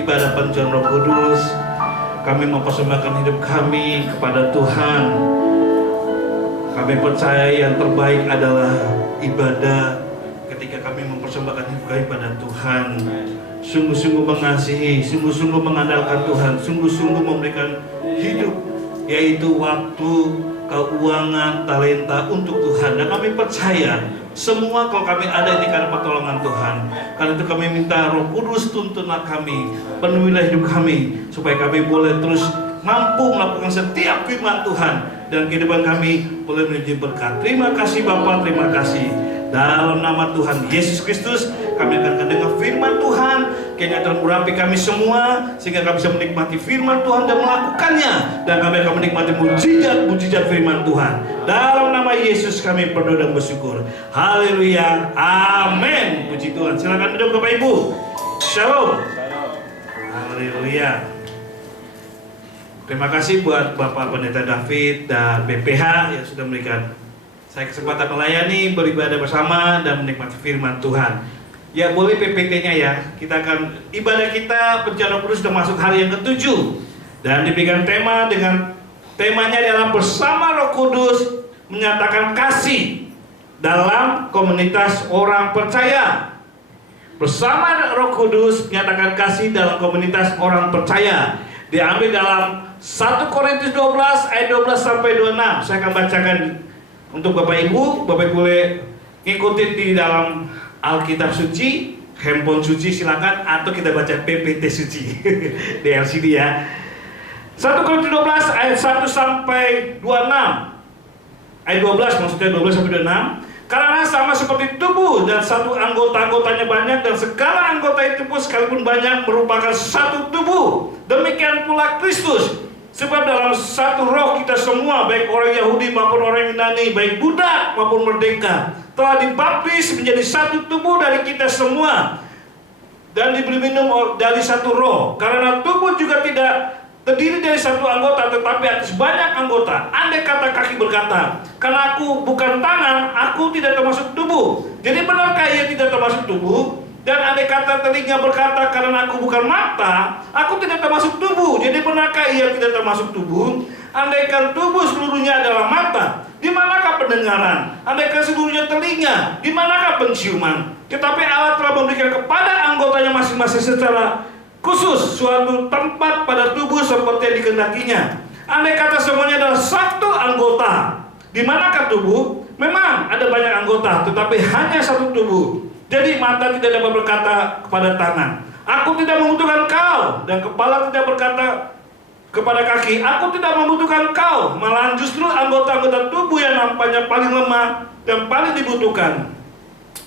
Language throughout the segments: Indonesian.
ibadah pencurahan Roh Kudus. Kami mempersembahkan hidup kami kepada Tuhan. Kami percaya yang terbaik adalah ibadah ketika kami mempersembahkan hidup kami pada Tuhan. Sungguh-sungguh mengasihi, sungguh-sungguh mengandalkan Tuhan, sungguh-sungguh memberikan hidup, yaitu waktu, keuangan, talenta untuk Tuhan. Dan kami percaya semua kalau kami ada ini karena pertolongan Tuhan. Karena itu kami minta Roh Kudus tuntunlah kami, penuhilah hidup kami, supaya kami boleh terus mampu melakukan setiap firman Tuhan dan kehidupan kami boleh menjadi berkat. Terima kasih Bapa, terima kasih. Dalam nama Tuhan Yesus Kristus, kami akan mendengar firman Tuhan, kenyataan urapi kami semua, sehingga kami bisa menikmati firman Tuhan dan melakukannya. Dan kami akan menikmati mujizat-mujizat firman Tuhan. Dalam nama Yesus kami berdoa dan bersyukur. Haleluya, amin. Puji Tuhan. Silakan duduk Bapak Ibu. Shalom. Haleluya. Terima kasih buat Bapak Pendeta David dan BPH yang sudah memberikan saya kesempatan melayani, beribadah bersama dan menikmati firman Tuhan. Ya boleh PPT-nya ya. Kita akan ibadah kita pencurahan Roh Kudus sudah masuk hari yang ke-7 dan diberikan tema dengan temanya adalah bersama Roh Kudus menyatakan kasih dalam komunitas orang percaya. Bersama Roh Kudus menyatakan kasih dalam komunitas orang percaya. Diambil dalam 1 Korintus 12 ayat 12 sampai 26. Saya akan bacakan untuk Bapak Ibu boleh ikutin di dalam Alkitab suci, handphone suci silakan, atau kita baca PPT suci di LCD ya. 1 Korintus 12 ayat 1 sampai 26. Ayat 12 maksudnya 12 sampai 26. Karena sama seperti tubuh dan satu anggota-anggotanya banyak dan segala anggota itu pun sekalipun banyak merupakan satu tubuh. Demikian pula Kristus. Sebab dalam satu roh kita semua, baik orang Yahudi maupun orang Yunani, baik budak maupun merdeka, telah dibaptis menjadi satu tubuh dari kita semua dan diberi minum dari satu roh. Karena tubuh juga tidak terdiri dari satu anggota, tetapi atas banyak anggota. Andai kata kaki berkata, karena aku bukan tangan, aku tidak termasuk tubuh. Jadi benarkah ia tidak termasuk tubuh? Dan andai kata telinga berkata, karena aku bukan mata, aku tidak termasuk tubuh. Jadi benarkah ia tidak termasuk tubuh? Andaikan tubuh seluruhnya adalah mata, di manakah pendengaran? Andaikan seluruhnya telinga, di manakah penciuman? Tetapi Allah telah memberikan kepada anggotanya masing-masing secara khusus suatu tempat pada tubuh seperti yang dikehendakinya. Andai kata semuanya adalah satu anggota, di manakah tubuh? Memang ada banyak anggota, tetapi hanya satu tubuh. Jadi mata tidak dapat berkata kepada tangan, aku tidak membutuhkan kau, dan kepala tidak berkata kepada kaki, aku tidak membutuhkan kau. Malahan justru anggota-anggota tubuh yang nampaknya paling lemah dan paling dibutuhkan.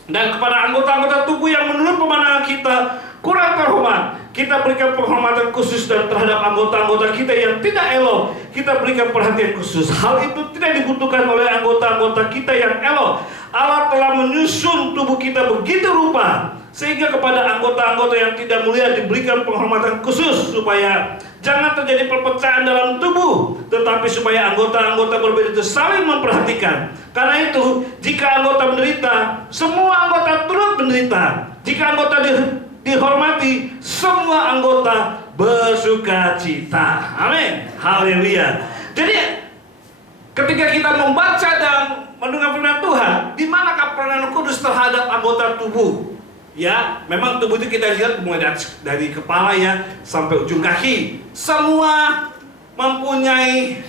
Dan kepada anggota-anggota tubuh yang menurut pemandangan kita kurang terhormat, kita berikan penghormatan khusus, dan terhadap anggota-anggota kita yang tidak elok, kita berikan perhatian khusus. Hal itu tidak dibutuhkan oleh anggota-anggota kita yang elok. Allah telah menyusun tubuh kita begitu rupa, sehingga kepada anggota-anggota yang tidak mulia diberikan penghormatan khusus, supaya jangan terjadi perpecahan dalam tubuh, tetapi supaya anggota-anggota berbeda itu saling memperhatikan. Karena itu, jika anggota menderita, semua anggota turut menderita. Jika anggota dihormati, semua anggota bersuka cita. Amin. Haleluya. Jadi ketika kita membaca dan mendengar firman Tuhan, di manakah peranan Roh Kudus terhadap anggota tubuh? Ya, memang tubuh itu kita lihat mulai dari kepala ya sampai ujung kaki. Semua mempunyai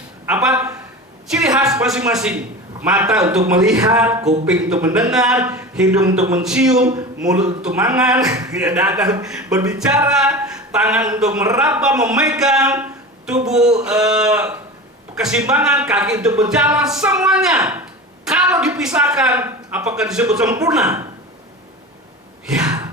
ciri khas masing-masing. Mata untuk melihat, kuping untuk mendengar, hidung untuk mencium, mulut untuk mangan, dada berbicara, tangan untuk meraba, memegang, tubuh keseimbangan, kaki untuk berjalan, semuanya. Kalau dipisahkan, apakah disebut sempurna? Ya,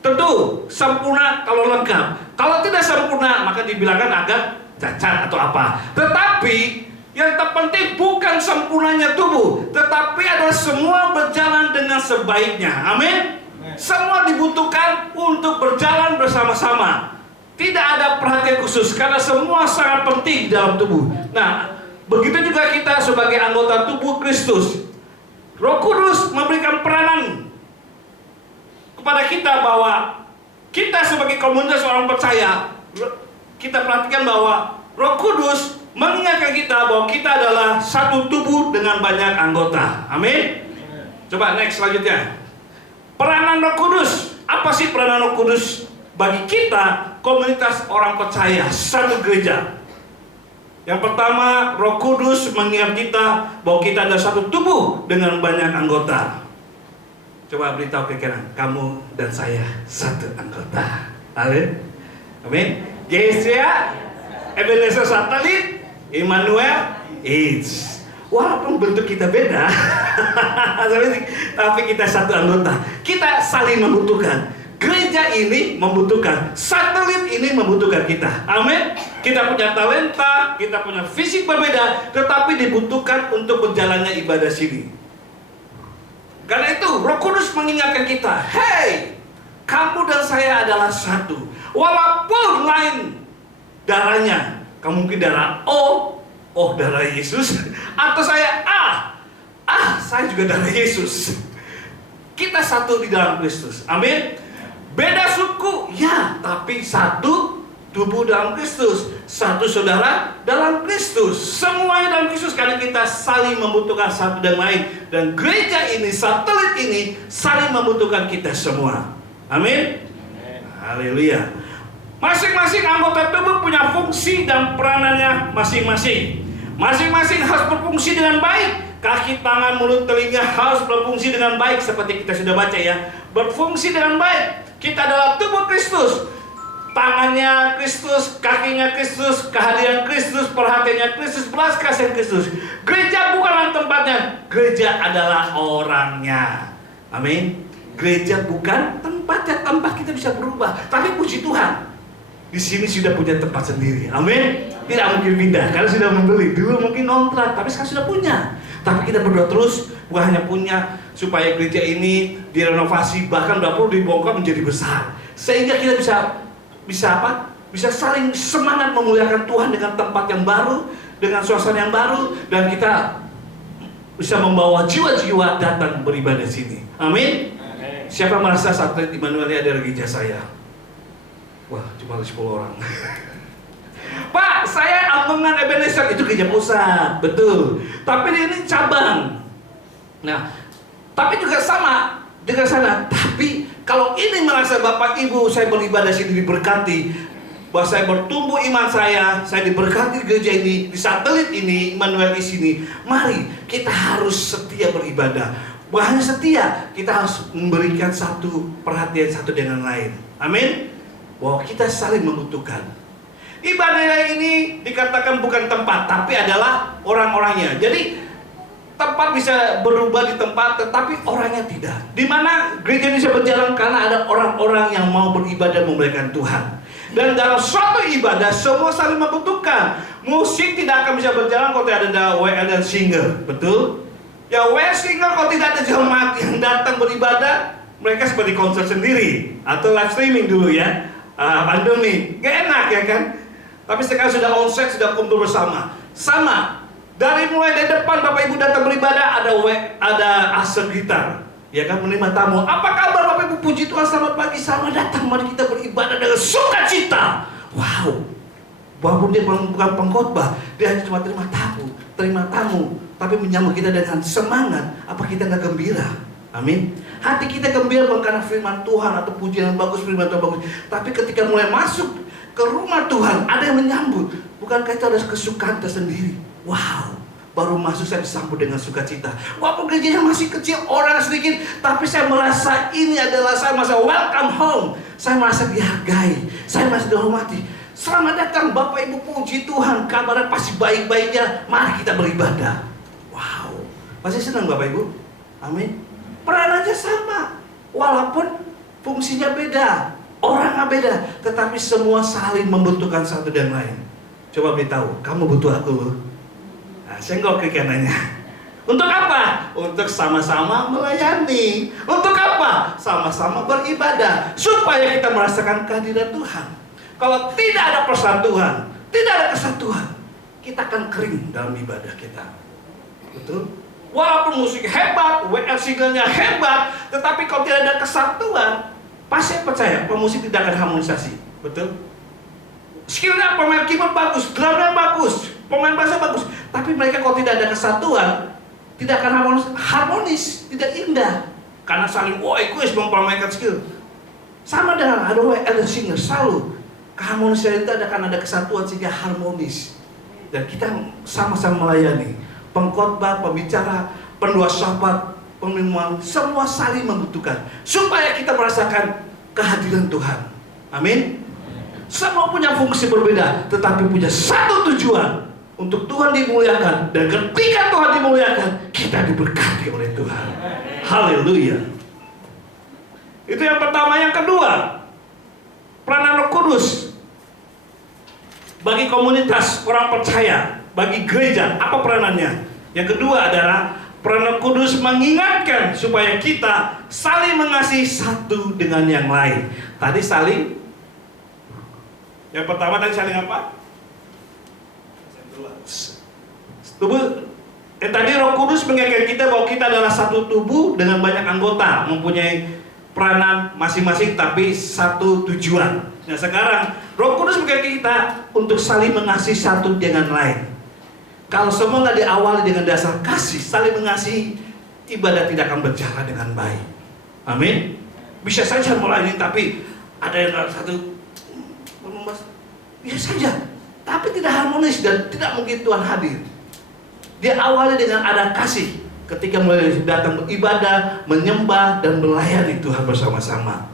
tentu sempurna kalau lengkap. Kalau tidak sempurna, maka dibilangkan agak cacat atau apa. Tetapi yang terpenting bukan sempurnanya tubuh, tetapi adalah semua berjalan dengan sebaiknya. Amin. Semua dibutuhkan untuk berjalan bersama-sama. Tidak ada perhatian khusus, karena semua sangat penting dalam tubuh. Nah, begitu juga kita sebagai anggota tubuh Kristus. Roh Kudus memberikan peranan kepada kita bahwa kita sebagai komunitas orang percaya, kita perhatikan bahwa Roh Kudus mengingatkan kita bahwa kita adalah satu tubuh dengan banyak anggota. Amin. Coba next selanjutnya. Peranan Roh Kudus. Apa sih peranan Roh Kudus bagi kita komunitas orang percaya satu gereja? Yang pertama, Roh Kudus mengingat kita bahwa kita adalah satu tubuh dengan banyak anggota. Coba beritahu ke kanan, kamu dan saya satu anggota. Amin. Yesia, Ebenezer Satelit, Immanuel, Eats. Walaupun bentuk kita beda, tapi kita satu anggota. Kita saling membutuhkan. Gereja ini membutuhkan, satelit ini membutuhkan kita. Amin. Kita punya talenta, kita punya fisik berbeda, tetapi dibutuhkan untuk berjalannya ibadah sini. Karena itu Roh Kudus mengingatkan kita, hey, kamu dan saya adalah satu. Walaupun lain darahnya, kamu mungkin darah O darah Yesus, atau saya saya juga darah Yesus. Kita satu di dalam Kristus. Amin. Beda suku, ya, tapi satu tubuh dalam Kristus, satu saudara dalam Kristus. Semuanya dalam Kristus karena kita saling membutuhkan satu dan lain. Dan gereja ini, satelit ini saling membutuhkan kita semua. Amin. Haleluya. Masing-masing anggota tubuh punya fungsi dan peranannya masing-masing. Masing-masing harus berfungsi dengan baik. Kaki, tangan, mulut, telinga harus berfungsi dengan baik. Seperti kita sudah baca ya, berfungsi dengan baik. Kita adalah tubuh Kristus. Tangannya Kristus, kakinya Kristus, kehadiran Kristus, perhatiannya Kristus, belas kasihan Kristus. Gereja bukanlah tempatnya, gereja adalah orangnya. Amin. Gereja bukan tempatnya, tempat kita bisa berubah. Tapi puji Tuhan, di sini sudah punya tempat sendiri. Amin. Tidak mungkin pindah karena sudah membeli. Dulu mungkin kontrak, tapi sekarang sudah punya. Tapi kita berdoa terus, bukan hanya punya, supaya gereja ini direnovasi, bahkan dapur dibongkar menjadi besar, sehingga kita bisa saling semangat memuliakan Tuhan dengan tempat yang baru, dengan suasana yang baru, dan kita bisa membawa jiwa-jiwa datang beribadah sini. Amin. Siapa merasa satelit Immanuel ada di gereja saya? Wah, cuma 10 orang. Pak, saya Ambengan Ebenezer, itu gereja pusat, betul. Tapi ini cabang. Nah, tapi juga sama dengan sana. Tapi kalau ini merasa Bapak Ibu saya beribadah sini diberkati, bahwa saya bertumbuh iman saya diberkati gereja ini, di satelit ini, Immanuel di sini. Mari kita harus setia beribadah. Bukan hanya setia, kita harus memberikan satu perhatian satu dengan lain. Amin. Bahwa kita saling membutuhkan. Ibadah ini dikatakan bukan tempat, tapi adalah orang-orangnya. Jadi tempat bisa berubah di tempat, tetapi orangnya tidak. Di mana gereja ini bisa berjalan karena ada orang-orang yang mau beribadah memuliakan Tuhan. Dan dalam suatu ibadah semua saling membutuhkan. Musik tidak akan bisa berjalan kalau tidak ada WL dan singer, betul? Ya WL singer kalau tidak ada jemaat yang datang beribadah, mereka seperti konser sendiri atau live streaming dulu ya. Pandemi, gak enak ya kan? Tapi sekarang sudah onsite, sudah kumpul bersama. Sama, dari mulai dari depan Bapak Ibu datang beribadah ada aser gitar, ya kan, menerima tamu. Apa kabar Bapak Ibu? Puji Tuhan, selamat pagi, selamat datang. Mari kita beribadah dengan sukacita. Wow, walaupun dia bukan pengkhotbah, dia hanya cuma terima tamu, tapi menyambut kita dengan semangat. Apa kita nggak gembira? Amin. Hati kita gembira bukan karena firman Tuhan atau pujian yang bagus, firman Tuhan bagus. Tapi ketika mulai masuk ke rumah Tuhan, ada yang menyambut. Bukankah itu ada kesukaan tersendiri? Wow, baru masuk saya disambut dengan sukacita. Walaupun gerejanya masih kecil, orang sedikit, tapi saya merasa ini adalah, saya merasa welcome home. Saya merasa dihargai, saya merasa dihormati. Selamat datang Bapak Ibu, puji Tuhan, kabarnya pasti baik-baiknya. Mari kita beribadah. Wow, pasti senang Bapak Ibu. Amin. Peranannya sama, walaupun fungsinya beda, orangnya beda, tetapi semua saling membutuhkan satu dan lain. Coba beritahu, kamu butuh aku. Nah, senggol ke kanannya. Untuk apa? Untuk sama-sama melayani. Untuk apa? Sama-sama beribadah, supaya kita merasakan kehadiran Tuhan. Kalau tidak ada persatuan, tidak ada kesatuan, kita akan kering dalam ibadah kita. Betul? Walaupun musik hebat, WL singlenya hebat, tetapi kalau tidak ada kesatuan, Pasti percaya pemusik tidak akan harmonisasi, betul? Skillnya pemain keyboard bagus, drumnya bagus, pemain bassnya bagus, tapi mereka kalau tidak ada kesatuan, tidak akan harmonis, tidak indah, karena saling egois mempermainkan skill. Sama dengan ada singer, selalu keharmonisian itu ada karena ada kesatuan sehingga harmonis, dan kita sama-sama melayani. Pengkhotbah, pembicara, pendua syafaat, pemimpin, semua saling membutuhkan supaya kita merasakan kehadiran Tuhan. Amin. Semua punya fungsi berbeda, tetapi punya satu tujuan, untuk Tuhan dimuliakan. Dan ketika Tuhan dimuliakan, kita diberkati oleh Tuhan. Haleluya. Itu yang pertama. Yang kedua, peranan Roh Kudus bagi komunitas orang percaya, bagi gereja. Apa peranannya? Yang kedua adalah peran Roh Kudus mengingatkan supaya kita saling mengasihi satu dengan yang lain. Tadi saling, yang pertama tadi saling apa? Tubuh. Tadi Roh Kudus mengingatkan kita bahwa kita adalah satu tubuh dengan banyak anggota, mempunyai peranan masing-masing tapi satu tujuan. Nah sekarang Roh Kudus mengingatkan kita untuk saling mengasihi satu dengan lain. Kalau semua nggak diawali dengan dasar kasih, saling mengasihi, ibadah tidak akan berjalan dengan baik. Amin. Bisa saja mulai ini, tapi ada yang satu biasa saja, tapi tidak harmonis dan tidak mungkin Tuhan hadir. Dia awali dengan ada kasih ketika mulai datang beribadah, menyembah dan melayani Tuhan bersama-sama.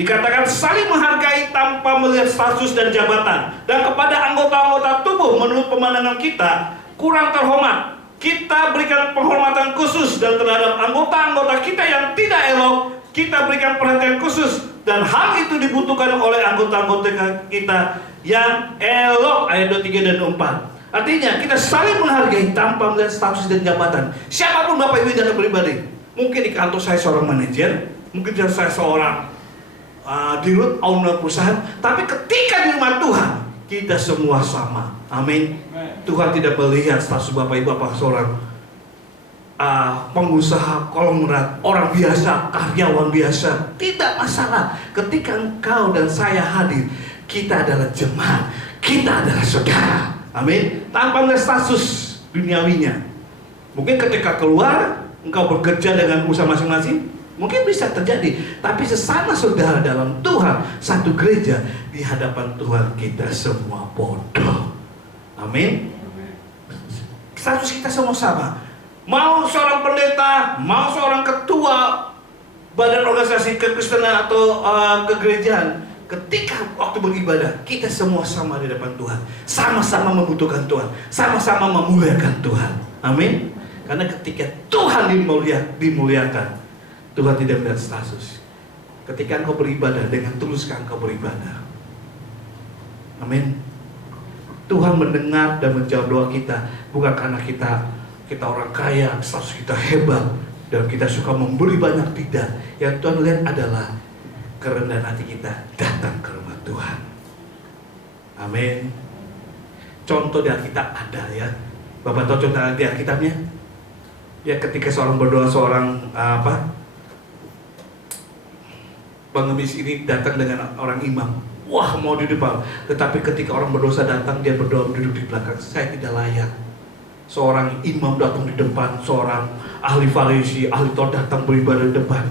Dikatakan saling menghargai tanpa melihat status dan jabatan, dan kepada anggota-anggota tubuh menurut pemandangan kita kurang terhormat, kita berikan penghormatan khusus, dan terhadap anggota-anggota kita yang tidak elok kita berikan perhatian khusus, dan hal itu dibutuhkan oleh anggota-anggota kita yang elok. Ayat 23 dan 24. Artinya kita saling menghargai tanpa melihat status dan jabatan. Siapapun Bapak Ibu yang pribadi, mungkin di kantor saya seorang manajer, mungkin saya seorang dirut owner perusahaan, tapi ketika di rumah Tuhan kita semua sama. Amin. Tuhan tidak melihat status Bapak Ibu apa seorang pengusaha konglomerat, orang biasa, karyawan biasa, tidak masalah. Ketika engkau dan saya hadir, kita adalah jemaat, kita adalah saudara. Amin. Tanpa melihat status duniawinya. Mungkin ketika keluar, engkau bekerja dengan usaha masing-masing, mungkin bisa terjadi. Tapi sesama saudara dalam Tuhan, satu gereja, di hadapan Tuhan kita semua bodoh. Amin. Status kita semua sama. Mau seorang pendeta, mau seorang ketua badan organisasi kekristenan atau kegerejaan, ketika waktu beribadah kita semua sama di depan Tuhan, sama-sama membutuhkan Tuhan, sama-sama memuliakan Tuhan. Amin. Karena ketika Tuhan dimuliakan, Tuhan tidak melihat status. Ketika engkau beribadah dengan tuluskan engkau beribadah. Amin. Tuhan mendengar dan menjawab doa kita, bukan karena kita orang kaya, status kita hebat, dan kita suka memberi banyak, tidak. Yang Tuhan lihat adalah kerendahan hati kita datang ke rumah Tuhan. Amin. Contoh di Alkitab ada ya. Bapak tahu contoh di Alkitabnya? Ya ketika seorang berdoa, seorang pengemis ini datang dengan orang imam. Wah mau di depan. Tetapi ketika orang berdosa datang, dia berdoa duduk di belakang. Saya tidak layak. Seorang imam datang di depan, seorang ahli Farisi, ahli Taurat datang beribadah di depan.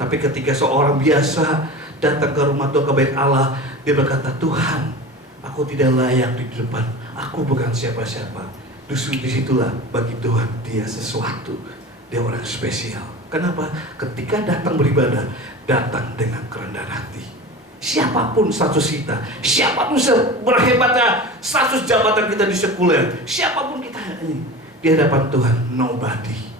Tapi ketika seorang biasa datang ke rumah Tuhan, ke bait Allah, dia berkata, Tuhan, aku tidak layak di depan, aku bukan siapa-siapa. Justru disitulah bagi Tuhan dia sesuatu, dia orang spesial. Kenapa? Ketika datang beribadah, datang dengan kerendahan hati. Siapapun status kita, siapapun berhebatnya status jabatan kita di sekuler, siapapun kita di hadapan Tuhan, nobody,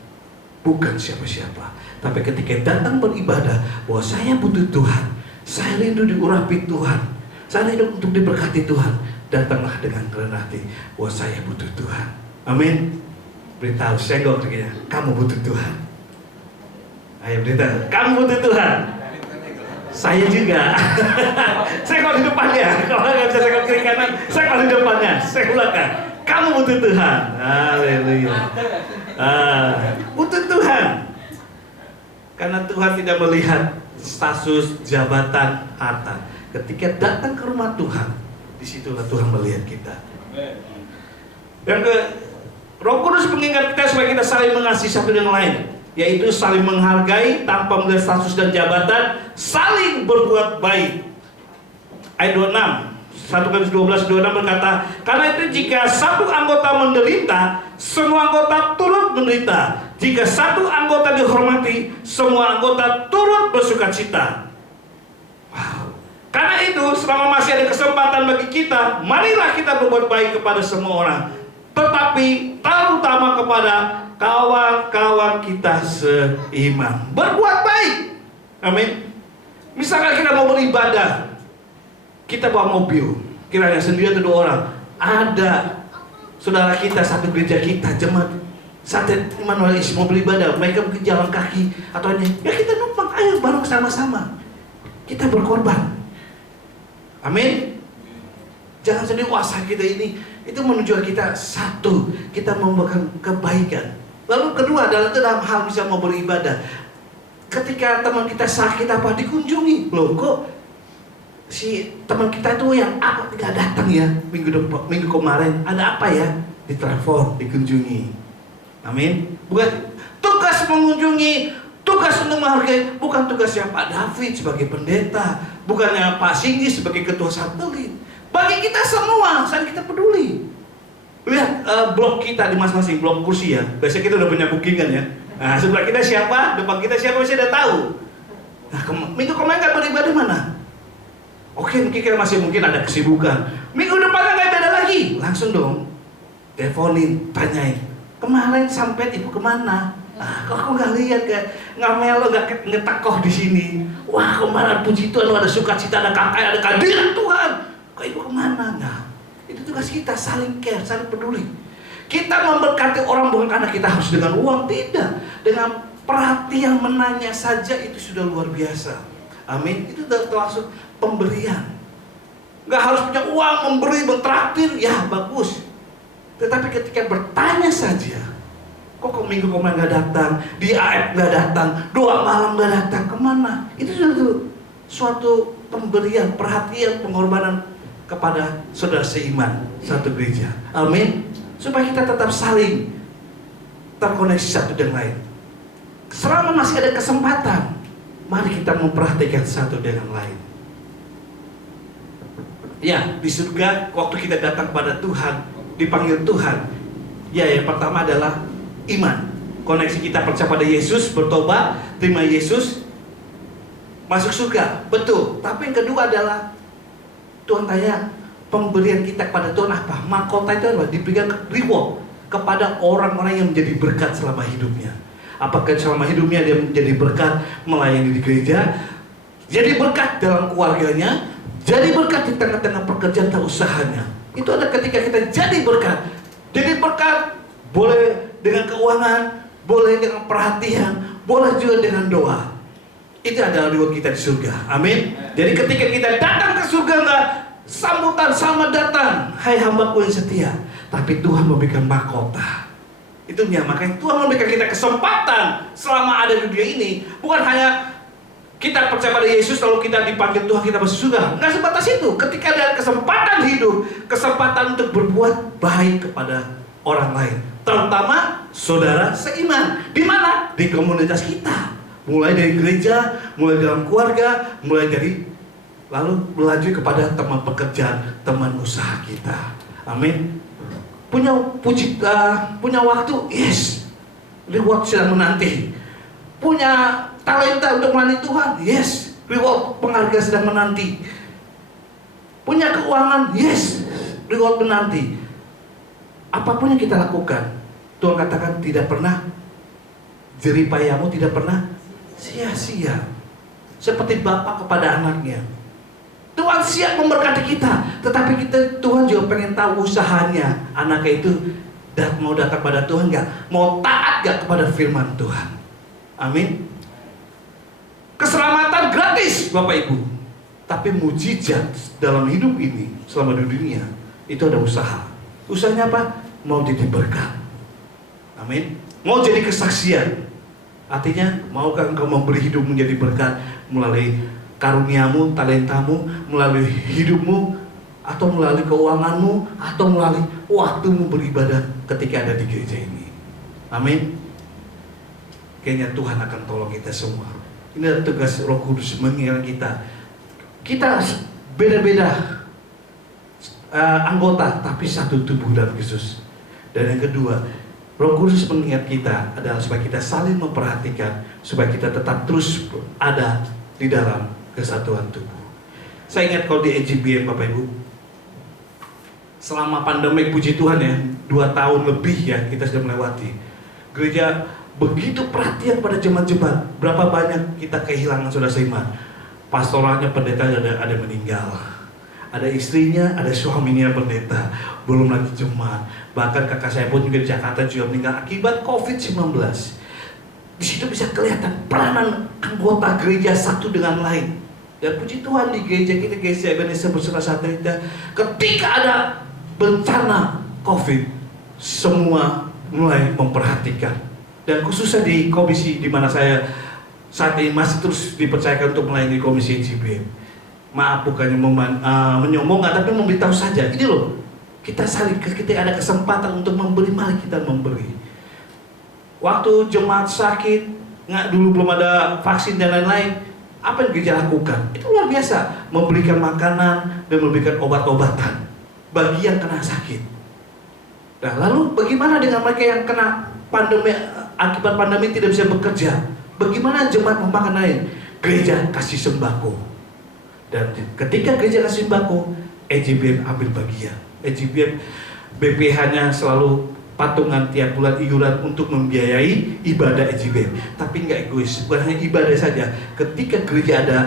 bukan siapa-siapa. Tapi ketika datang beribadah, bahwa saya butuh Tuhan, saya rindu diurapi Tuhan, saya rindu untuk diberkati Tuhan, datanglah dengan kerendahan hati, bahwa saya butuh Tuhan. Amin. Beritahu, senggol kakinya, kamu butuh Tuhan. Ayo beritahu, kamu butuh Tuhan. Saya juga. Saya kalau di depannya, kalau nggak bisa saya kalau kiri kanan, saya kalau di depannya, saya belakang. Kamu butuh Tuhan. Haleluya. Butuh Tuhan. Karena Tuhan tidak melihat status, jabatan, harta. Ketika datang ke rumah Tuhan, disitulah Tuhan melihat kita. Dan Roh Kudus mengingat kita supaya kita saling mengasihi satu dengan lain, yaitu saling menghargai tanpa melihat status dan jabatan, saling berbuat baik. Ayat 26, 1 Korintus 12:26 berkata, karena itu jika satu anggota menderita, semua anggota turut menderita. Jika satu anggota dihormati, semua anggota turut bersukacita. Wow. Karena itu, selama masih ada kesempatan bagi kita, marilah kita berbuat baik kepada semua orang, tetapi terutama kepada kawan-kawan kita seiman. Berbuat baik. Amin. Misalkan kita mau beribadah, kita bawa mobil, kiranya sendiri atau 2 orang. Ada saudara kita satu gereja kita, jemaat satu Immanuel mau beribadah, mereka mungkin jalan kaki atau ini, ya kita numpang, ayo bareng sama-sama. Kita berkorban. Amin. Jangan sedih, wasa kita ini itu menunjukkan kita satu, kita membuat kebaikan. Lalu kedua adalah dalam hal bisa mau beribadah. Ketika teman kita sakit apa dikunjungi, loh kok si teman kita itu yang apa tidak datang ya minggu kemarin, ada apa ya? Ditelepon, dikunjungi. Amin. Bukan tugas mengunjungi, tugas untuk menghargai, bukan tugasnya Pak David sebagai pendeta, bukannya Pak Singgi sebagai ketua satelit. Bagi kita semua, saat kita peduli. Lihat blok kita di masing-masing blok kursi ya. Biasanya kita udah punya bookingan ya. Nah, sebelah kita siapa, depan kita siapa, saya udah tahu. Nah, minggu kemarin kan beribadah mana? Oke, mungkin kita masih ada kesibukan. Minggu depan nggak ada lagi. Langsung dong, teleponin, tanyain. Kemarin sampai ibu kemana? Kok aku nggak lihat, nggak melo, nggak ngetakoh di sini. Wah, kemarin puji Tuhan, ada sukacita, ada kakak, ada kehadiran Tuhan. Kok ibu kemana? Nah, itu tugas kita, saling care, saling peduli. Kita memberkati orang bukan karena kita harus dengan uang, tidak. Dengan perhatian menanya saja itu sudah luar biasa. Amin. Itu sudah termasuk pemberian. Nggak harus punya uang, memberi, bertraktir, ya bagus. Tetapi ketika bertanya saja, kok minggu kemarin nggak datang, di AF nggak datang, doa malam nggak datang, kemana? Itu sudah suatu pemberian, perhatian, pengorbanan kepada saudara seiman satu gereja. Amin. Supaya kita tetap saling terkoneksi satu dengan lain. Selama masih ada kesempatan, mari kita memperhatikan satu dengan lain. Ya, di surga waktu kita datang kepada Tuhan, dipanggil Tuhan, ya yang pertama adalah iman. Koneksi kita percaya pada Yesus, bertobat, terima Yesus, masuk surga. Betul. Tapi yang kedua adalah Tuhan tanya, pemberian kita kepada Tuhan apa? Mahkota itu adalah diberikan reward kepada orang-orang yang menjadi berkat selama hidupnya. Apakah selama hidupnya dia menjadi berkat melayani di gereja, jadi berkat dalam keluarganya, jadi berkat di tengah-tengah pekerjaan atau usahanya. Itu ada ketika kita jadi berkat. Jadi berkat boleh dengan keuangan, boleh dengan perhatian, boleh juga dengan doa. Itu adalah reward kita di surga. Amin. Jadi ketika kita datang ke surga, enggak sambutan selamat datang, hai hambaku yang setia. Tapi Tuhan memberikan mahkota. Itu makanya Tuhan memberikan kita kesempatan selama ada di dunia ini. Bukan hanya kita percaya pada Yesus lalu kita dipanggil Tuhan kita masuk surga. Enggak sebatas itu. Ketika ada kesempatan hidup, kesempatan untuk berbuat baik kepada orang lain, terutama saudara seiman. Di mana? Di komunitas kita. Mulai dari gereja, mulai dalam keluarga, mulai dari lalu berlanjut kepada teman pekerjaan, teman usaha kita. Amin. Punya waktu, yes, reward sedang menanti. Punya talenta untuk melayani Tuhan, yes, reward penghargaan sedang menanti. Punya keuangan, yes, reward menanti. Apapun yang kita lakukan, Tuhan katakan tidak pernah jerih payahmu tidak pernah sia-sia. Seperti bapak kepada anaknya. Tuhan siap memberkati kita, tetapi Tuhan juga pengen tahu usahanya. Anaknya itu mau datang pada Tuhan nggak? Mau taat nggak kepada firman Tuhan? Amin. Keselamatan gratis Bapak Ibu, tapi mujizat dalam hidup ini selama di dunia itu ada usaha. Usahanya apa? Mau jadi berkat. Amin. Mau jadi kesaksian. Artinya, maukah engkau memberi hidup menjadi berkat melalui karuniamu, talentamu, melalui hidupmu, atau melalui keuanganmu, atau melalui waktumu beribadah ketika ada di gereja ini. Amin. Kayaknya Tuhan akan tolong kita semua. Ini adalah tugas Roh Kudus mengingatkan kita. Kita beda-beda anggota, tapi satu tubuh dalam Kristus. Dan yang kedua, Roh Kudus mengingat kita adalah supaya kita saling memperhatikan, supaya kita tetap terus ada di dalam kesatuan tubuh. Saya ingat kalau di EGBM Bapak Ibu, selama pandemi, puji Tuhan ya, 2 tahun lebih ya kita sudah melewati. Gereja begitu perhatian pada jemaat-jemaat. Berapa banyak kita kehilangan saudara seiman. Pastoralnya pendeta ada meninggal, ada istrinya, ada suaminya pendeta, belum lagi jemaat. Bahkan kakak saya pun juga di Jakarta juga meninggal akibat COVID-19. Di situ bisa kelihatan peranan anggota gereja satu dengan lain. Dan puji Tuhan di gereja kita, gereja Ebenezer Bersama Satrita, ketika ada bencana COVID, semua mulai memperhatikan. Dan khususnya di komisi di mana saya saat ini masih terus dipercayakan untuk melayani komisi EGBM. Maaf bukannya menyombong, tapi memberitahu saja. Ini loh, kita saling ketika ada kesempatan untuk memberi, mari kita memberi. Waktu jemaat sakit, dulu belum ada vaksin dan lain-lain, apa yang gereja lakukan? Itu luar biasa, memberikan makanan dan memberikan obat-obatan bagi yang kena sakit. Nah, lalu bagaimana dengan mereka yang kena pandemi, akibat pandemi tidak bisa bekerja? Bagaimana jemaat memakan lain? Gereja kasih sembako. Dan ketika gereja kasih sembako, EGBM ambil bagian. EGBM BPH-nya selalu patungan tiap bulan iuran untuk membiayai ibadah EGBM. Tapi nggak egois, bukan hanya ibadah saja. Ketika gereja ada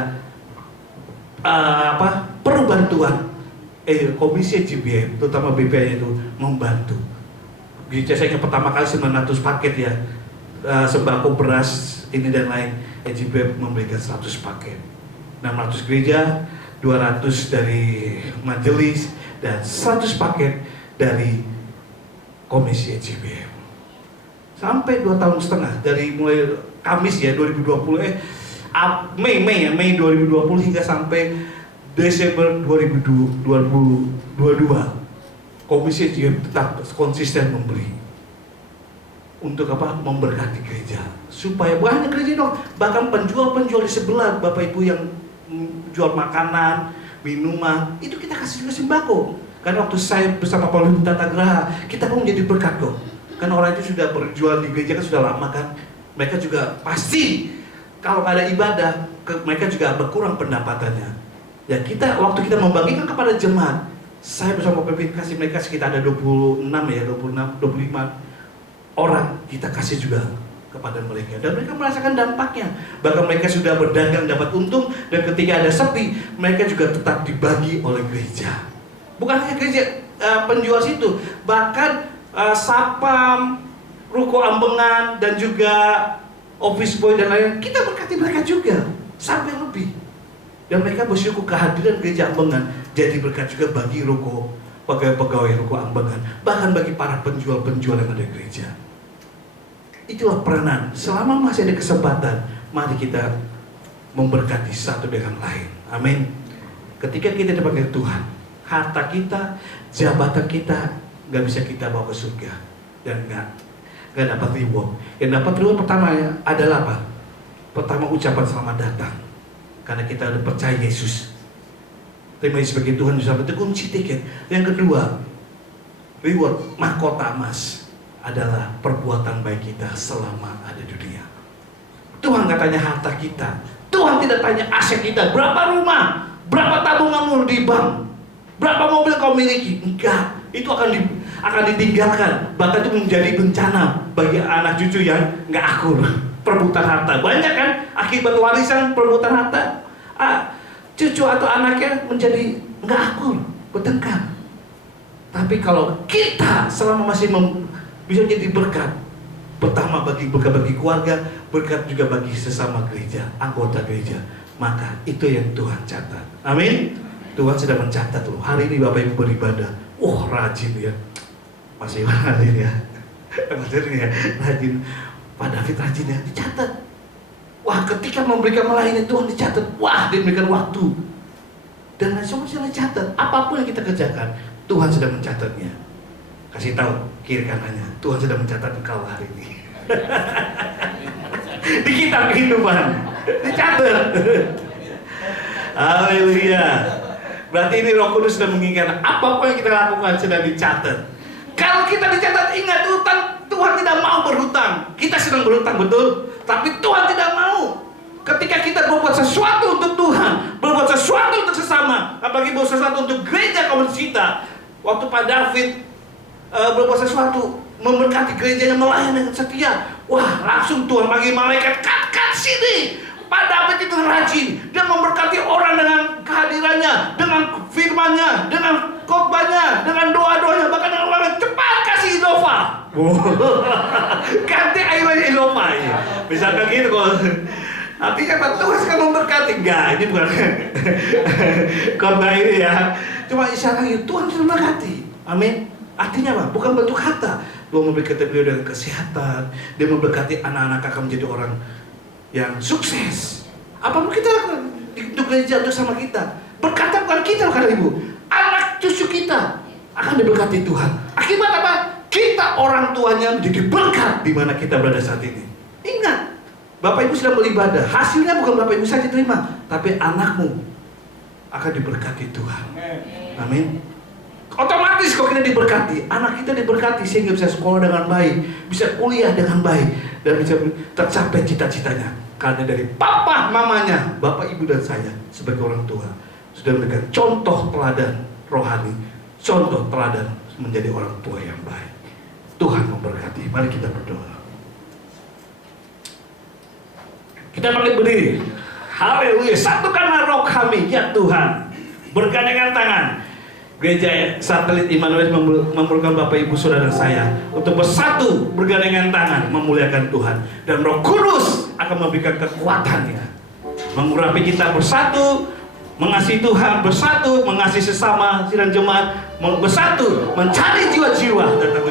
perlu bantuan, komisi EGBM, terutama BPH itu membantu. Gereja saya pertama kali 900 paket ya, sembako, beras, ini dan lain. EGBM memberikan 100 paket. 600 gereja, 200 dari majelis, dan 100 paket dari komisi EGBM. Sampai 2 tahun setengah, dari mulai Kamis ya 2020, Mei 2020 hingga sampai Desember 2022, komisi EGBM tetap konsisten memberi. Untuk apa? Memberkati gereja. Supaya bukan hanya gereja dong, bahkan penjual-penjual di sebelah Bapak Ibu yang jual makanan, minuman, itu kita kasih juga sembako. Karena waktu saya bersama Paulus Tata Graha, kita pun menjadi berkat kok. Karena orang itu sudah berjual di gereja kan sudah lama kan. Mereka juga pasti kalau ada ibadah, mereka juga berkurang pendapatannya. Ya waktu kita membagikan kepada jemaat, saya bersama pemimpin kasih mereka sekitar ada 25 orang kita kasih juga kepada mereka, dan mereka merasakan dampaknya. Bahkan mereka sudah berdagang dapat untung, dan ketika ada sepi mereka juga tetap dibagi oleh gereja. Bukan hanya gereja penjual situ, bahkan sapam, ruko ambengan, dan juga office boy dan lain-lain, kita berkati mereka juga sampai lebih. Dan mereka bersyukur kehadiran gereja ambengan jadi berkat juga bagi ruko, pegawai-pegawai ruko ambengan, bahkan bagi para penjual-penjual yang ada di gereja. Itulah peranan. Selama masih ada kesempatan, mari kita memberkati satu dengan lain. Amin. Ketika kita dipanggil Tuhan, harta kita, jabatan kita nggak bisa kita bawa ke surga, dan nggak dapat reward. Yang dapat reward pertama adalah apa? Pertama, ucapan selamat datang, karena kita udah percaya Yesus. Terima Yesus sebagai Tuhan bersama, itu kunci tiket. Yang kedua, reward mahkota emas adalah perbuatan baik kita selama ada di dunia. Tuhan gak tanya harta kita, Tuhan tidak tanya aset kita, berapa rumah, berapa tabunganmu di bank, berapa mobil kau miliki. Enggak, itu akan ditinggalkan. Bahkan itu menjadi bencana bagi anak cucu yang gak akur. Perebutan harta, banyak kan akibat warisan perebutan harta. Cucu atau anaknya menjadi gak akur, bertengkar. Tapi kalau kita selama masih bisa jadi berkat, pertama berkat bagi keluarga, berkat juga bagi sesama gereja, anggota gereja, maka itu yang Tuhan catat. Amin. Tuhan sudah mencatat loh. Hari ini Bapak Ibu beribadah, rajin ya, masih rajin ya, rajin Pak David rajinnya dicatat. Wah, ketika memberikan melayani Tuhan dicatat. Wah, dia memberikan waktu. Dan semua sudah dicatat. Apapun yang kita kerjakan, Tuhan sudah mencatatnya. Kasih tahu kiri kanannya, Tuhan sudah mencatat engkau hari ini. Di kitab kehidupan dicatat. Haleluya. Berarti ini Roh Kudus sudah mengingatkan apapun yang kita lakukan sudah dicatat. Kalau kita dicatat, ingat utang, Tuhan tidak mau berhutang. Kita sedang berhutang, betul, tapi Tuhan tidak mau. Ketika kita berbuat sesuatu untuk Tuhan, berbuat sesuatu untuk sesama, apalagi berbuat sesuatu untuk gereja komunitas kita. Waktu Pak David berbuat sesuatu, memberkati gerejanya, melayani dengan setia, wah, langsung Tuhan bagi malaikat, kat sini. Pak David itu rajin, dia memberkati orang dengan kehadirannya, dengan firman-Nya, dengan khotbahnya, dengan doa-doanya, bahkan dengan orang cepat kasih Innova. Ganti airnya Innova ya. Misalkan gitu kok. Artinya Pak Tuhan sekarang memberkati. Enggak, ini bukan khotbah ini ya. Cuma isyarat Tuhan sudah memberkati. Amin. Artinya apa? Bukan bentuk kata. Dia memberkati beliau dengan kesehatan. Dia memberkati anak-anak akan menjadi orang yang sukses. Apa mau kita lakukan untuk gereja, untuk sama kita? Berkata bukan kita, bukan ibu. Anak cucu kita akan diberkati Tuhan. Akibat apa? Kita orang tuanya menjadi berkat di mana kita berada saat ini. Ingat, Bapak Ibu sedang beribadah. Hasilnya bukan Bapak Ibu saja terima, tapi anakmu akan diberkati Tuhan. Amin. Otomatis kalau kita diberkati, anak kita diberkati sehingga bisa sekolah dengan baik, bisa kuliah dengan baik, dan bisa tercapai cita-citanya. Karena dari papa, mamanya, bapak, ibu, dan saya sebagai orang tua sudah memberikan contoh teladan rohani, contoh teladan menjadi orang tua yang baik. Tuhan memberkati. Mari kita berdoa. Kita bangkit berdiri. Haleluya. Satukanlah roh kami, ya Tuhan. Bergandengan tangan. Gereja Satelit Immanuel memerlukan Bapak Ibu Saudara saya untuk bersatu bergandengan tangan memuliakan Tuhan, dan Roh Kudus akan memberikan kekuatannya mengurapi kita bersatu, mengasihi Tuhan bersatu, mengasihi sesama sidang jemaat bersatu, mencari jiwa-jiwa datang